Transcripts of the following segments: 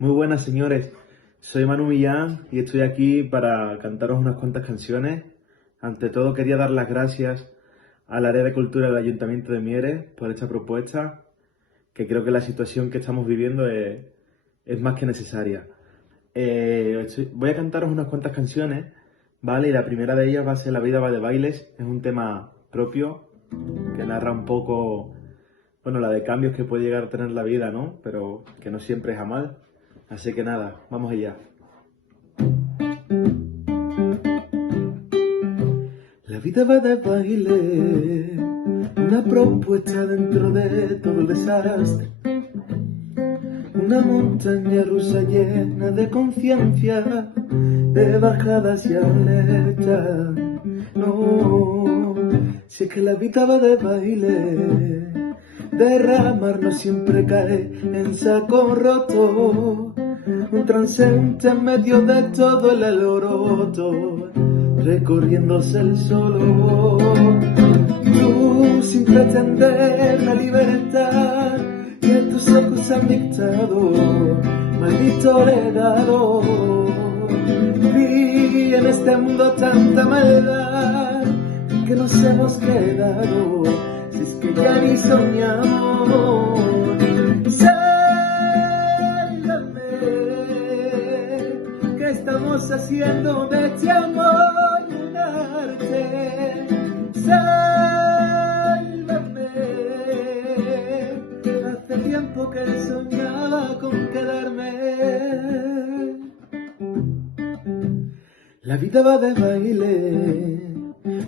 Muy buenas, señores. Soy Manu Millán y estoy aquí para cantaros unas cuantas canciones. Ante todo, quería dar las gracias al área de cultura del Ayuntamiento de Mieres por esta propuesta, que creo que la situación que estamos viviendo es más que necesaria. Voy a cantaros unas cuantas canciones, ¿vale? Y la primera de ellas va a ser La vida va de bailes. Es un tema propio que narra un poco, bueno, la de cambios que puede llegar a tener la vida, ¿no? Pero que no siempre es a mal. Así que nada, vamos allá. La vida va de baile, una propuesta dentro de todo el desastre. Una montaña rusa llena de conciencia, de bajadas y alertas. No, si es que la vida va de baile, derramarnos siempre cae en saco roto. Un transeúnte en medio de todo el alboroto, recorriéndose el solo. Tú sin pretender la libertad que tus ojos han dictado, maldito legado. Vi en este mundo tanta maldad que nos hemos quedado, si es que ya ni soñamos. Sálvame, ¿qué estamos haciendo de este amor un arte? Sálvame, hace tiempo que soñaba con quedarme. La vida va de baile,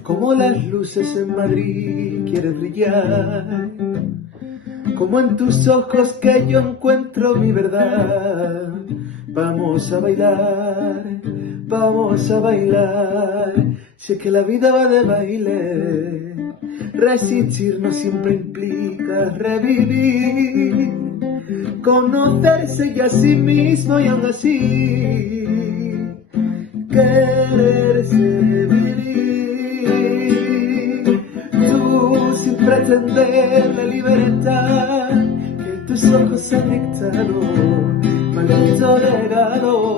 como las luces en Madrid quieres brillar, como en tus ojos que yo encuentro mi verdad. Vamos a bailar, vamos a bailar, si es que la vida va de baile. Resistirnos siempre implica revivir, conocerse y a sí mismo y aún así quererse vivir. Tú sin pretender la libertad que tus ojos han dictado, maldito legado.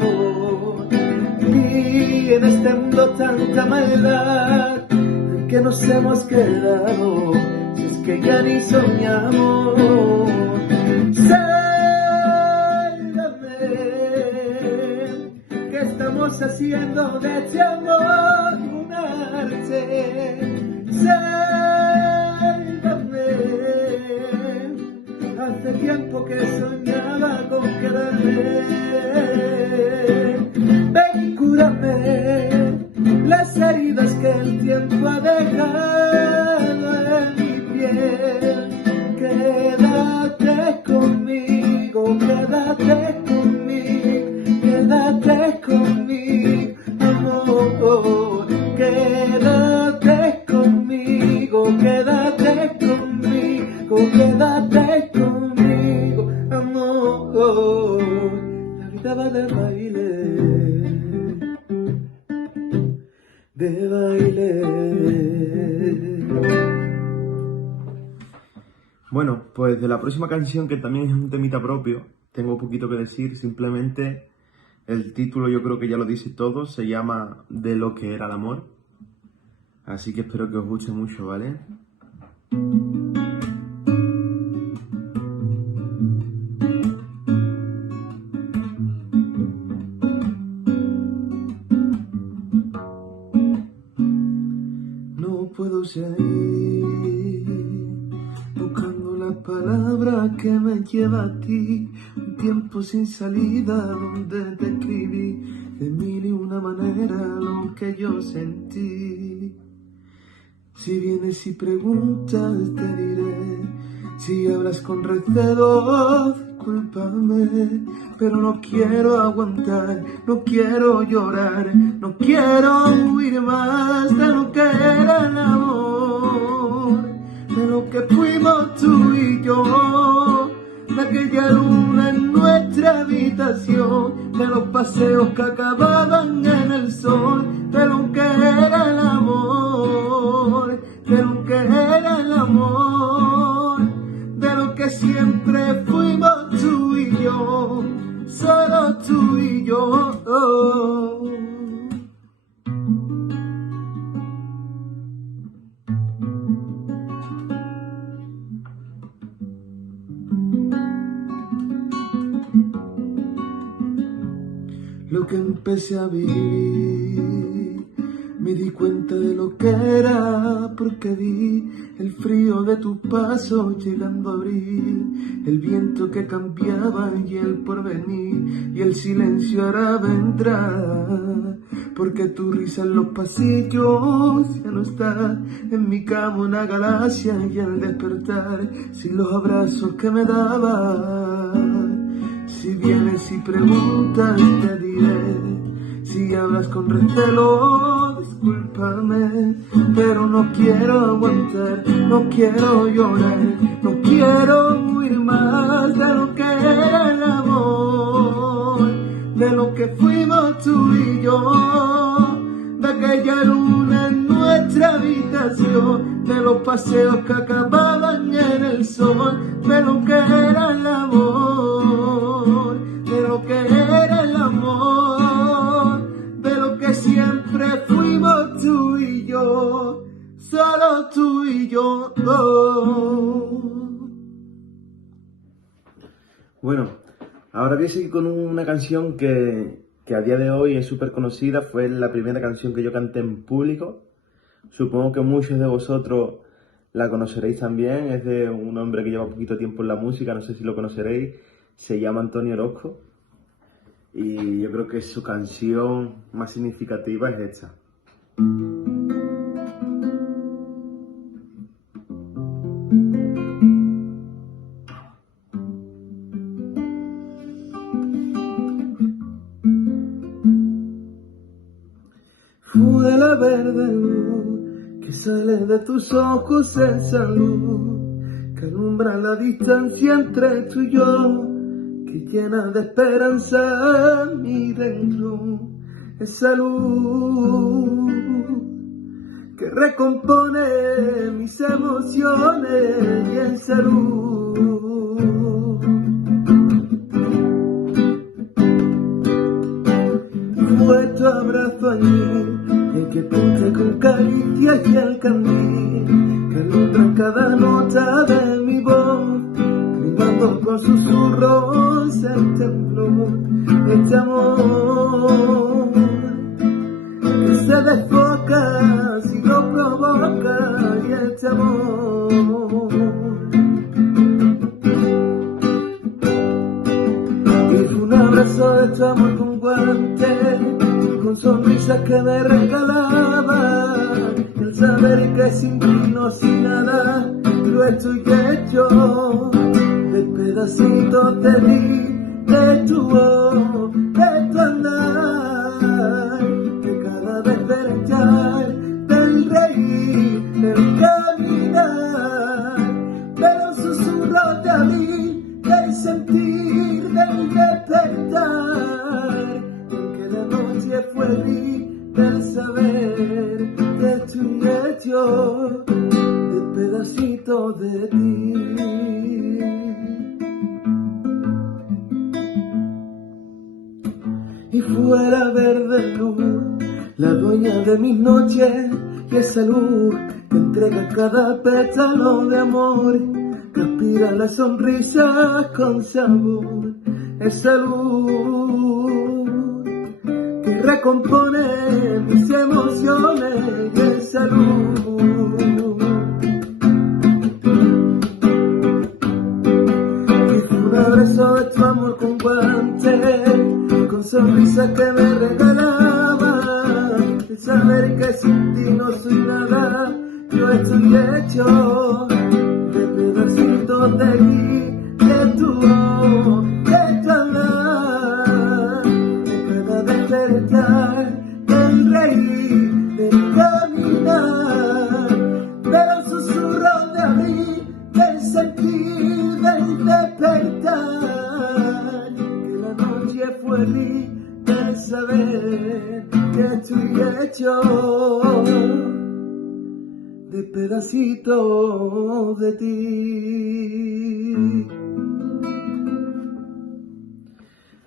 Y en este mundo tanta maldad en que nos hemos quedado, si es que ya ni soñamos. ¿Qué estamos haciendo de este amor un arte? Sálvame, hace tiempo que soñaba con quedarme. Ven y cúrame las heridas que el tiempo ha dejado en mi piel. Quédate conmigo, quédate conmigo, quédate conmigo, amor. Quédate conmigo, quédate conmigo, quédate conmigo, amor. La vida va de baile, de baile. Bueno, pues de la próxima canción, que también es un temita propio, tengo poquito que decir. Simplemente el título yo creo que ya lo dice todo, se llama De lo que era el amor. Así que espero que os guste mucho, ¿vale? No puedo seguir buscando la palabra que me lleva a ti, un tiempo sin salida donde te escribí de mil y una manera lo que yo sentí. Si vienes y preguntas te diré, si hablas con recelo, discúlpame, pero no quiero aguantar, no quiero llorar, no quiero huir más de lo que era el amor, de lo que fuimos tú y yo, de aquella luna en nuestra habitación, de los paseos que acababan en el sol, de lo que era el amor, de lo que era el amor, de lo que siempre fuimos tú y yo, solo lo que empecé a vivir. Me di cuenta de lo que era porque vi el frío de tus pasos llegando a abrir, el viento que cambiaba y el porvenir, y el silencio ahora vendrá, porque tu risa en los pasillos ya no está, en mi cama una galaxia y al despertar, sin los abrazos que me daba. Si vienes y preguntas te diré, si hablas con recelo, discúlpame, pero no quiero aguantar, no quiero llorar, no quiero huir más de lo que era el amor, de lo que fuimos tú y yo, de aquella luna en nuestra habitación, de los paseos que acababan en el sol, de lo que era el amor, de lo que era el amor, de lo que siempre fuimos tú y yo, solo tú y yo. Bueno, ahora voy a seguir con una canción que a día de hoy es súper conocida. Fue la primera canción que yo canté en público. Supongo que muchos de vosotros la conoceréis también. Es de un hombre que lleva poquito tiempo en la música, no sé si lo conoceréis. Se llama Antonio Orozco. Y yo creo que su canción más significativa es esta. Fue la verde luz que sale de tus ojos, esa luz que alumbra la distancia entre tú y yo, que llena de esperanza mi dentro, esa luz que recompone mis emociones y esa luz fue tu abrazo allí, el que pinté con caricias y el candil que alumbra cada nota de mi voz, primando con susurros el temblor, este amor que se desfoca si lo provoca, y este amor y fue un abrazo de tu amor con guantes, con sonrisas que me regalaba, el saber que sin ti no soy nada, yo estoy hecho de pedacitos de ti, de tu voz, de tu andar, que cada despertar, del reír, del caminar, de los susurros de abrir, del sentir, del despertar, porque la noche fue gris, del saber que estoy hecho de pedacitos de ti. Y fuera verde luz, la dueña de mis noches, y esa luz que entrega cada pétalo de amor, que aspira las sonrisas con sabor, esa luz que recompone mis emociones, y esa luz que fue un abrazo de tu amor con guantes, con sonrisas que me regalaba, el saber que sin ti no soy nada, yo estoy hecho de pedacitos de ti, de tu voz, de tu andar, de cada despertar, del reír, del caminar, de los susurros de abrir, del sentir, del despertar, que la noche fue gris, del saber que estoy hecho de pedacitos de ti.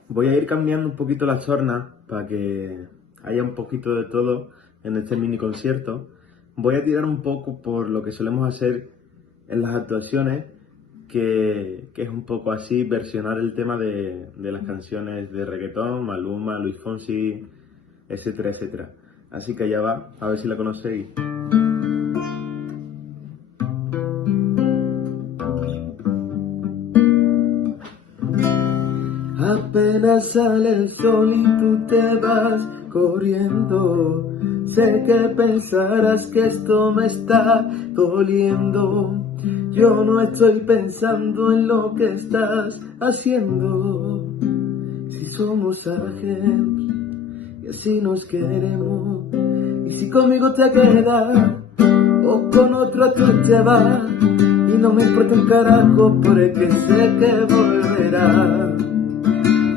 Voy a ir cambiando un poquito las tornas para que haya un poquito de todo en este mini concierto. Voy a tirar un poco por lo que solemos hacer en las actuaciones, que es un poco así, versionar el tema de las canciones de reggaetón, Maluma, Luis Fonsi, etcétera, etcétera. Así que allá va, a ver si la conocéis. Apenas sale el sol y tú te vas corriendo. Sé que pensarás que esto me está doliendo. Yo no estoy pensando en lo que estás haciendo. Si somos ajenos y así nos queremos. Y si conmigo te quedas o con otro tú te vas. Y no me importa un carajo porque sé que volverás.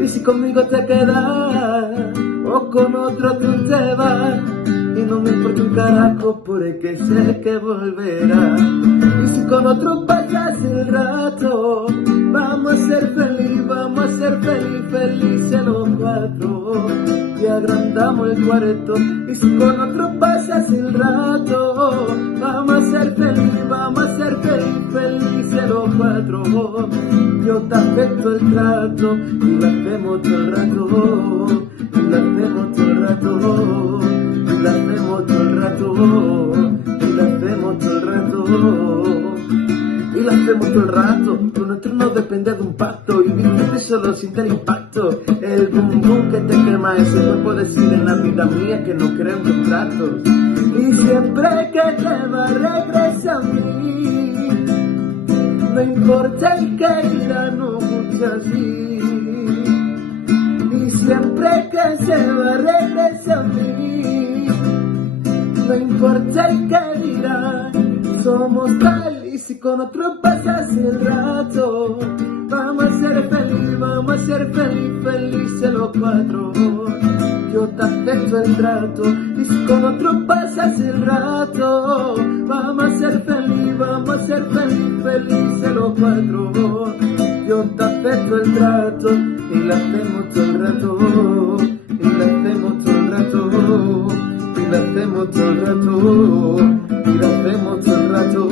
Y si conmigo te quedas o con otro tú te vas. Y no me importa un carajo porque sé que volverás. Y si con otro pasas el rato, vamos a ser felices los cuatro. Y agrandamos el cuarto. Y si con otro pasas el rato, vamos a ser felices los cuatro. Yo te acepto el trato y lo hacemos todo el rato. Y lo hacemos todo el rato. Y lo hacemos todo el rato. Y lo hacemos todo el rato. Y lo hacemos todo el rato. Lo nuestro no depende de un pacto. Y vivir solo sin tener impacto. El boom boom que te quema ese cuerpo decir en la vida mía que no creo en contratos. Y siempre que te va regresa a mí. No importa el que dirá, no mucho así. Y siempre que se va regresa a mí. No importa el que dirá, somos tal. Y si con otro pasas el rato, vamos a ser felices los cuatro. Yo te acepto el trato. Y si con otro pasas el rato, vamos a ser felices los cuatro. Yo te acepto el trato y lo hacemos todo el rato. Y lo hacemos todo el rato. Y lo hacemos todo el rato. Y lo hacemos todo el rato.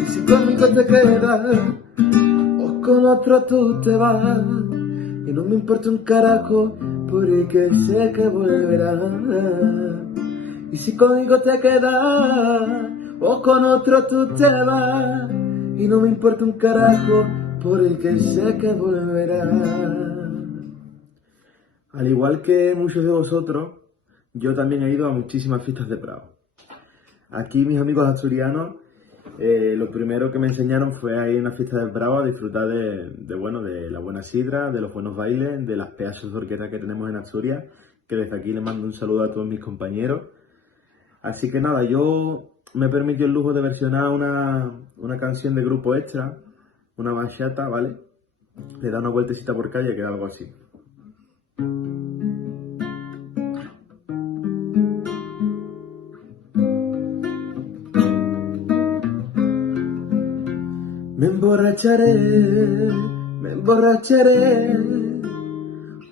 Y si conmigo te quedas o con otro tú te vas. Y no me importa un carajo porque sé que volverás. Y si conmigo te quedas o con otro tú te vas. Y no me importa un carajo porque sé que volverás. Al igual que muchos de vosotros, yo también he ido a muchísimas fiestas de Prado. Aquí mis amigos asturianos, lo primero que me enseñaron fue a ir a una fiesta de Prado a disfrutar de la buena sidra, de los buenos bailes, de las pedazos de orquesta que tenemos en Asturias, que desde aquí les mando un saludo a todos mis compañeros. Así que nada, yo me permitió el lujo de versionar una canción de Grupo Extra, una bachata, ¿vale? Le da una vueltecita por calle, queda algo así. Me emborracharé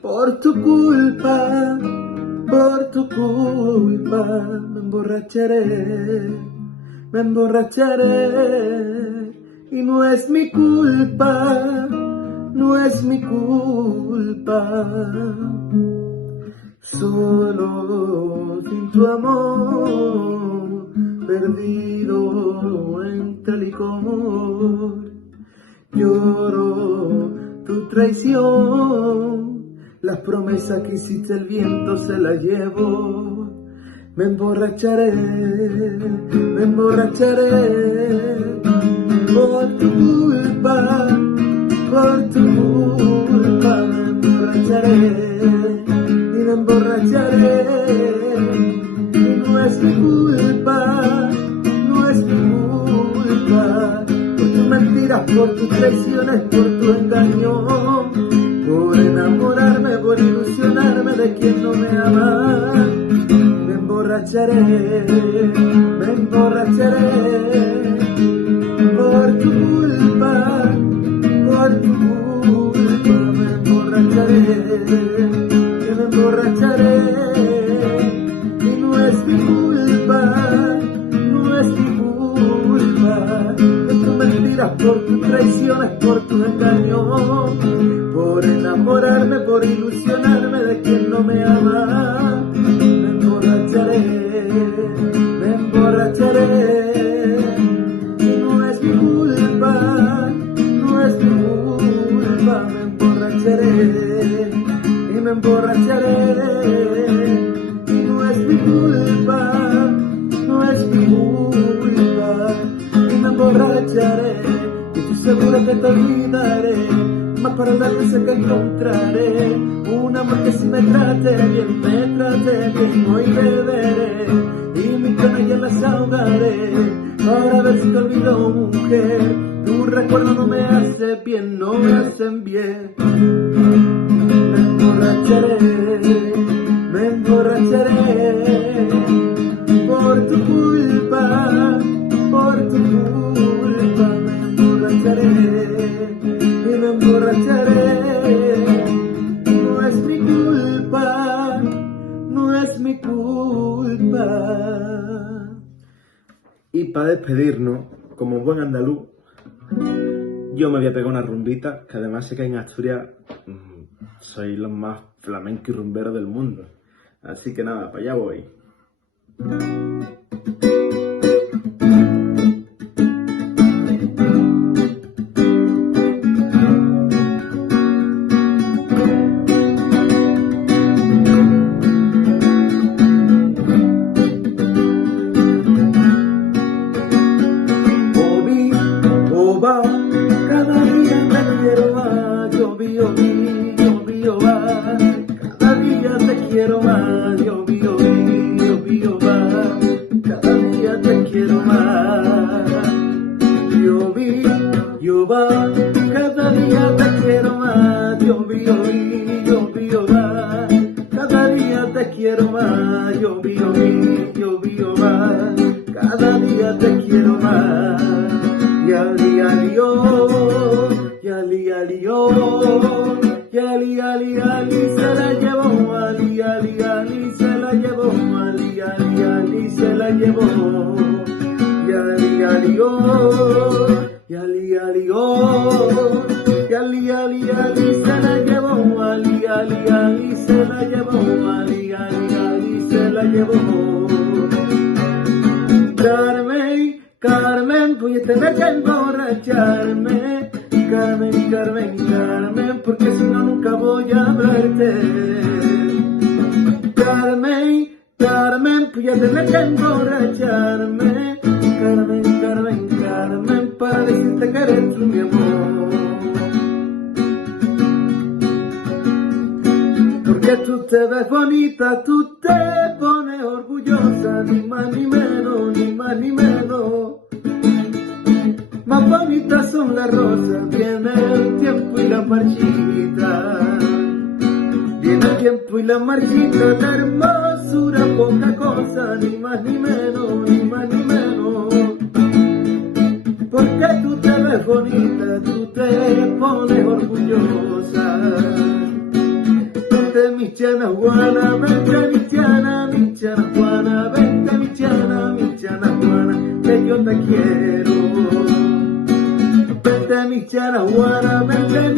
por tu culpa, me emborracharé y no es mi culpa, solo sin tu amor, perdido entre licor, lloro tu traición, las promesas que hiciste el viento se las llevo. Me emborracharé por tu culpa, me emborracharé y no es mi culpa, por tus mentiras, por tus traiciones, por tu engaño, por enamorarme, por ilusionarme de quien no me ama. Me emborracharé por tu culpa, me emborracharé y no es mi culpa, por tu mentira, mentiras, por tus traiciones, por tus engaños, por enamorarme, por ilusionarme de quien no me ama. Me emborracharé, me emborracharé. No es mi culpa, no es mi culpa. Me emborracharé y me emborracharé. No es mi culpa, no es mi culpa. Y me emborracharé, y estoy seguro que te olvidaré. Más para darte sé que encontraré un amor que si me trate bien, hoy beberé y mi pena ya las ahogaré. Para ver si te olvido, mujer, tu recuerdo no me hace bien, no me hacen bien. Me emborracharé, me emborracharé, por tu culpa, por tu culpa. Me emborracharé y me emborracharé. No es mi culpa, no es mi culpa. Y para despedirnos, como buen andaluz, yo me voy a pegar una rumbita, que además sé que en Asturias soy los más flamenco y rumberos del mundo. Así que nada, para allá voy. Cada día te quiero más, yo vi, cada día te quiero más, yo vi, cada día te quiero más, yo vi, cada día te quiero más, yo vi, cada día te quiero más, yo vi, cada día te quiero más. Yali, yali, oh, yali, yali, oh, yali, yali, yali, se la llevó, yali, yali, yali, se la llevó, yali, yali, yali, se la llevó, yali, yali, oh, yali, yali, oh, yali, yali, yali, se la llevó, yali, yali, yali, se la llevó, yali, yali, yali, se la llevó. Carmen, Carmen, pues te deja emborracharme. Carmen, Carmen, Carmen, porque si no nunca voy a verte. Carmen, Carmen, pues te deja emborracharme. Carmen, Carmen, Carmen, para decirte que eres tú mi amor. Porque tú te ves bonita, tú te pones orgullosa, ni más ni menos, ni más ni menos. Más bonitas son las rosas, viene el tiempo y la marchita. Viene el tiempo y la marchita, la hermosura poca cosa, ni más ni menos, ni más ni menos. Porque tú te ves bonita, tú te pones orgullosa. Vente mi chana Juana, vente mi chana Juana, vente mi chana Juana, que yo te quiero. Vente mi chana Juana, vente